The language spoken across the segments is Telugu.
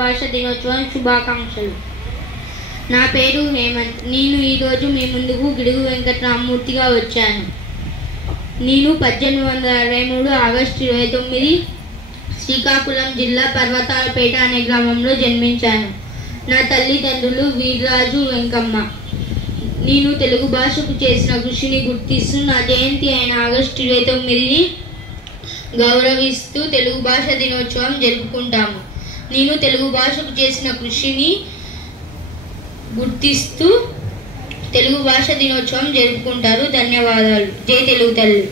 భాష దినోత్సవం శుభాకాంక్షలు. నా పేరు హేమంత్. నేను ఈరోజు మీ ముందుకు గిడుగు వెంకటరామమూర్తిగా వచ్చాను. నేను 1863 ఆగస్టు 29 శ్రీకాకుళం జిల్లా పర్వతాలపేట అనే గ్రామంలో జన్మించాను. నా తల్లిదండ్రులు వీర్రాజు, వెంకమ్మ. నేను తెలుగు భాషకు చేసిన కృషిని గుర్తిస్తూ నా జయంతి అయిన ఆగస్టు 29ని గౌరవిస్తూ తెలుగు భాష దినోత్సవం జరుపుకుంటాము. నేను తెలుగు భాషకు చేసిన కృషిని గుర్తిస్తూ తెలుగు భాష దినోత్సవం జరుపుకుంటారు. ధన్యవాదాలు. జై తెలుగు తల్లి.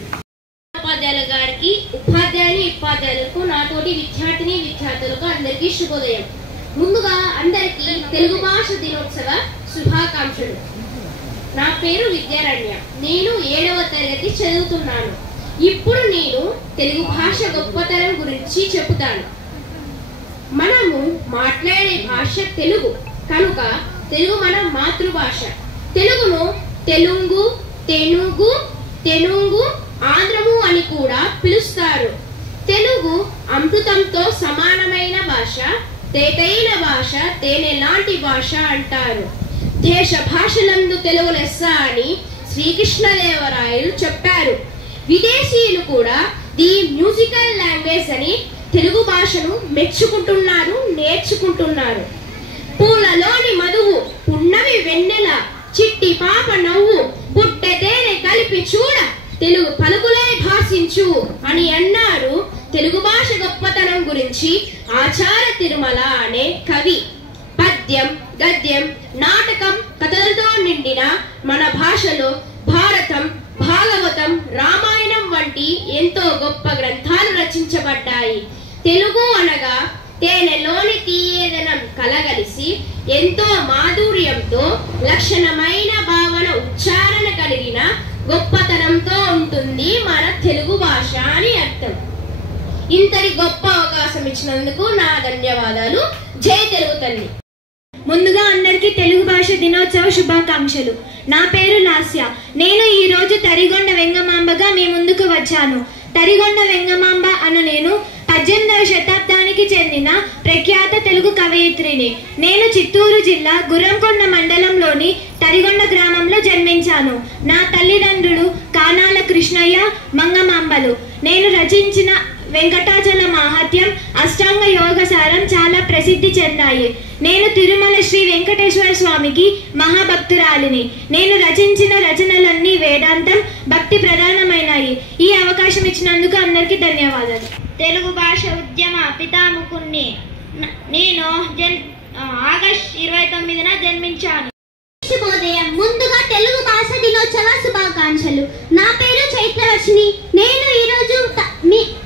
ఉపాధ్యాయుల గారికి, ఉపాధ్యాయులకు, నాతోటి విద్యార్థులకు అందరికీ శుభోదయం. ముందుగా అందరికీ తెలుగు భాష దినోత్సవ శుభాకాంక్షలు. నా పేరు విద్యారణ్య. నేను 7వ తరగతి చదువుతున్నాను. ఇప్పుడు నేను తెలుగు భాష గొప్పతనం గురించి చెబుతాను. మనము మాట్లాడే భాష తెలుగు కనుక తెలుగు మన మాతృభాష. తెలుగును తెనుగు, ఆంధ్రము అని కూడా పిలుస్తారు. తెలుగు అమృతంతో సమానమైన భాష, తేటైన భాష, తేనె లాంటి భాష అంటారు. దేశ భాషలందు తెలుగు లెస్స అని శ్రీకృష్ణదేవరాయలు చెప్పారు. విదేశీయులు కూడా ది మ్యూజికల్ లాంగ్వేజ్ అని తెలుగు భాషను మెచ్చుకుంటున్నారు, నేర్చుకుంటున్నారు. పూలలోని మధువు, పున్నమి వెన్నెల, చిట్టి పాప నవ్వు, పుట్టె తేనె కలిపి చూడ, తెలుగు పలుకులే భాషించు అని అన్నారు. తెలుగు భాష గొప్పతనం గురించి ఆచార్య తిరుమల అనే కవి పద్యం, గద్యం, నాటకం, కథలతో నిండిన మన భాషలో భారతం, భాగవతం, రామాయణం వంటి ఎంతో గొప్ప గ్రంథాలు రచించబడ్డాయి. తెలుగు అనగా తేనెలోని తీయదనం కలగలిసి ఎంతో మాధుర్యంతో లక్షణమైన భావన, ఉచ్చారణ కలిగిన గొప్పతనంతో ఉంటుంది మన తెలుగు భాష అని అర్థం. ఇంతటి గొప్ప అవకాశం ఇచ్చినందుకు నా ధన్యవాదాలు. జై తెలుగు తల్లి. ముందుగా అందరికీ తెలుగు భాష దినోత్సవ శుభాకాంక్షలు. నా పేరు లాస్య. నేను ఈరోజు తరిగొండ వెంగమాంబగా మీ ముందుకు వచ్చాను. తరిగొండ వెంగమాంబ అను నేను 18వ శతాబ్దానికి చెందిన ప్రఖ్యాత తెలుగు కవయిత్రిని. నేను చిత్తూరు జిల్లా గుర్రంకొండ మండలంలోని తరిగొండ గ్రామంలో జన్మించాను. నా తల్లిదండ్రులు కానాల కృష్ణయ్య, మంగమాంబలు. నేను రచించిన వెంకటాచల మహాత్యం, అష్టాంగ యోగసారం చాలా ప్రసిద్ధి చెందాయి. నేను తిరుమల శ్రీ వెంకటేశ్వర స్వామికి మహాభక్తురాలిని. నేను రచించిన రచనలన్నీ వేదాంతం, భక్తి ప్రధానమైనవి. ఈ అవకాశం ఇచ్చినందుకు అందరికీ ధన్యవాదాలు. తెలుగు భాష ఉద్యమ పితామహుణ్ణి. నేను ఆగస్టు 29న జన్మించాను. శుభోదయం. ముందుగా తెలుగు భాష దినోత్సవ శుభాకాంక్షలు. నా పేరు చైత్రవర్షిణి. నేను ఈరోజు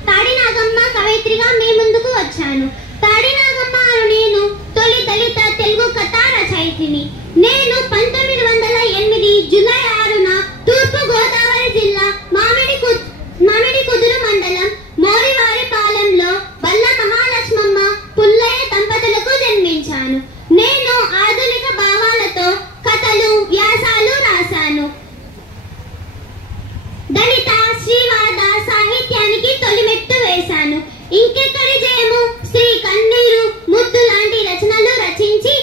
తాడినాగమ్మ కవయిత్రిగా మీ ముందుకు వచ్చాను. తాడినాగమ్మ నేను తొలి దళిత తెలుగు కథా రచయిత్రిని. నేను 1908 జూలై 6న తూర్పు గోదావరి జిల్లా మామిడి కుదురు మండలం మోరివారిపాలెంలో బల్ల మహాలక్ష్మమ్మ పుల్లయ్య దంపతులకు జన్మించాను. నేను ఆధునిక భావాలతో కథలు, వ్యాసాలు రాశాను. దళిత, శ్రీవాద సాహిత్యానికి తొలిమెట్టు వేశాను. ఇంకెక్కడి జయము, స్త్రీ కన్నీరు, ముద్దు లాంటి రచనలు రచించి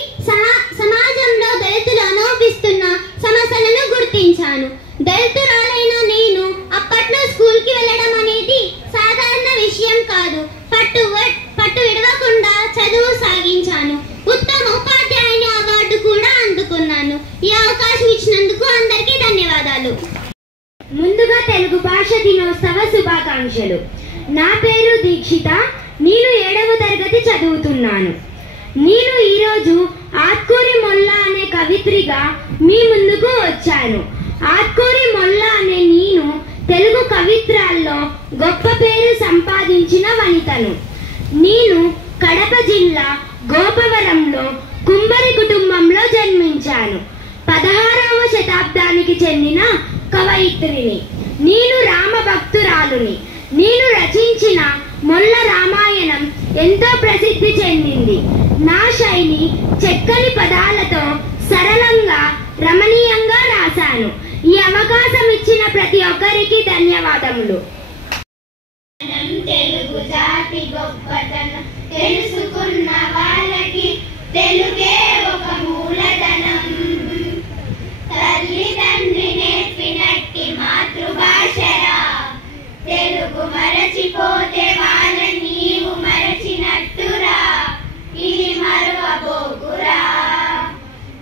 సమాజంలో దళితులు అనుభవిస్తున్న సమస్యలను గుర్తించాను. దళితురాలైన నేను అప్పట్లో స్కూల్కి వెళ్ళడం అనేది సాధారణ విషయం కాదు. పట్టు విడవకుండా చదువు సాగించాను. ఉత్తమ ఉపాధ్యాయుని అవార్డు కూడా అందుకున్నాను. ఈ అవకాశం ఇచ్చినందుకు అందరికీ ధన్యవాదాలు. ముందుగా తెలుగు భాష దినోత్సవ శుభాకాంక్షలు. నా పేరు దీక్షిత. నేను 7వ తరగతి చదువుతున్నాను. నేను ఈరోజు ఆత్కూరి మొల్ల అనే కవిత్రిగా మీ ముందుకు వచ్చాను. ఆత్కూరి మొల్ల అనే నేను తెలుగు కవిత్రాల్లో గొప్ప పేరు సంపాదించిన వనితను. నేను కడప జిల్లా గోపవరంలో కుంభరి కుటుంబంలో జన్మించాను. 16వ శతాబ్దానికి చెందిన కవయిత్రిని. నేను రామభక్తురాలుని. నేను రచించిన మొల్ల రామాయణం ఎంతో ప్రసిద్ధి చెందింది. నా శైలి చక్కని పదాలతో సరళంగా, రమణీయంగా రాశాను. ఈ అవకాశం ఇచ్చిన ప్రతి ఒక్కరికి ధన్యవాదములు. తెలుగు జాతి గొప్పతనం తెలుసుకున్న వాళ్ళకి తెలుగే ఒక మూలధనం. తల్లిదండ్రి నేర్పినట్టి మాతృభాషరా, తెలుగు మరచిపోతే వాళ్ళ నీవు మరచినట్టురా, ఇది మరువబోకురా.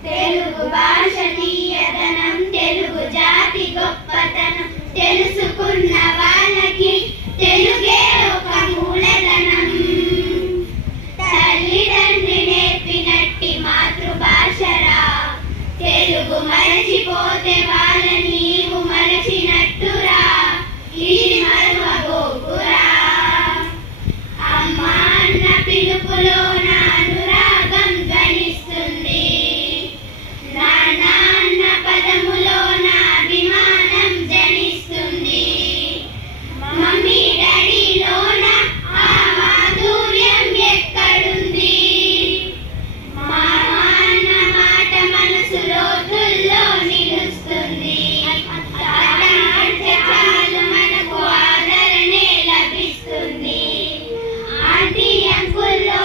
తెలుగు భాష తీయదనం, తెలుగు జాతి గొప్పతనం తెలుసుకున్న వాళ్ళకి తెలుగే ఒక మూలధనం. తల్లిదండ్రి నేర్పినట్టి మాతృభాషరా, తెలుగు మరచిపోతే వాళ్ళ నీవు మరచినట్టురా, ఇది మరువబోకురా. అమ్మా అన్న పిలుపులో నా అనురాగం ధ్వనిస్తుంది, నాన్న అన్న పదములో నా అభిమానం జనిస్తుంది. మమ్మీ డాడీలోన ఆ మాధుర్యం ఎక్కడుంది? మామ అన్న మాట మనసు లోతుల్లో నిలుస్తుంది. చాలు మనకు ఆదరణే లభిస్తుంది. ఆంటీ అంకుల్లో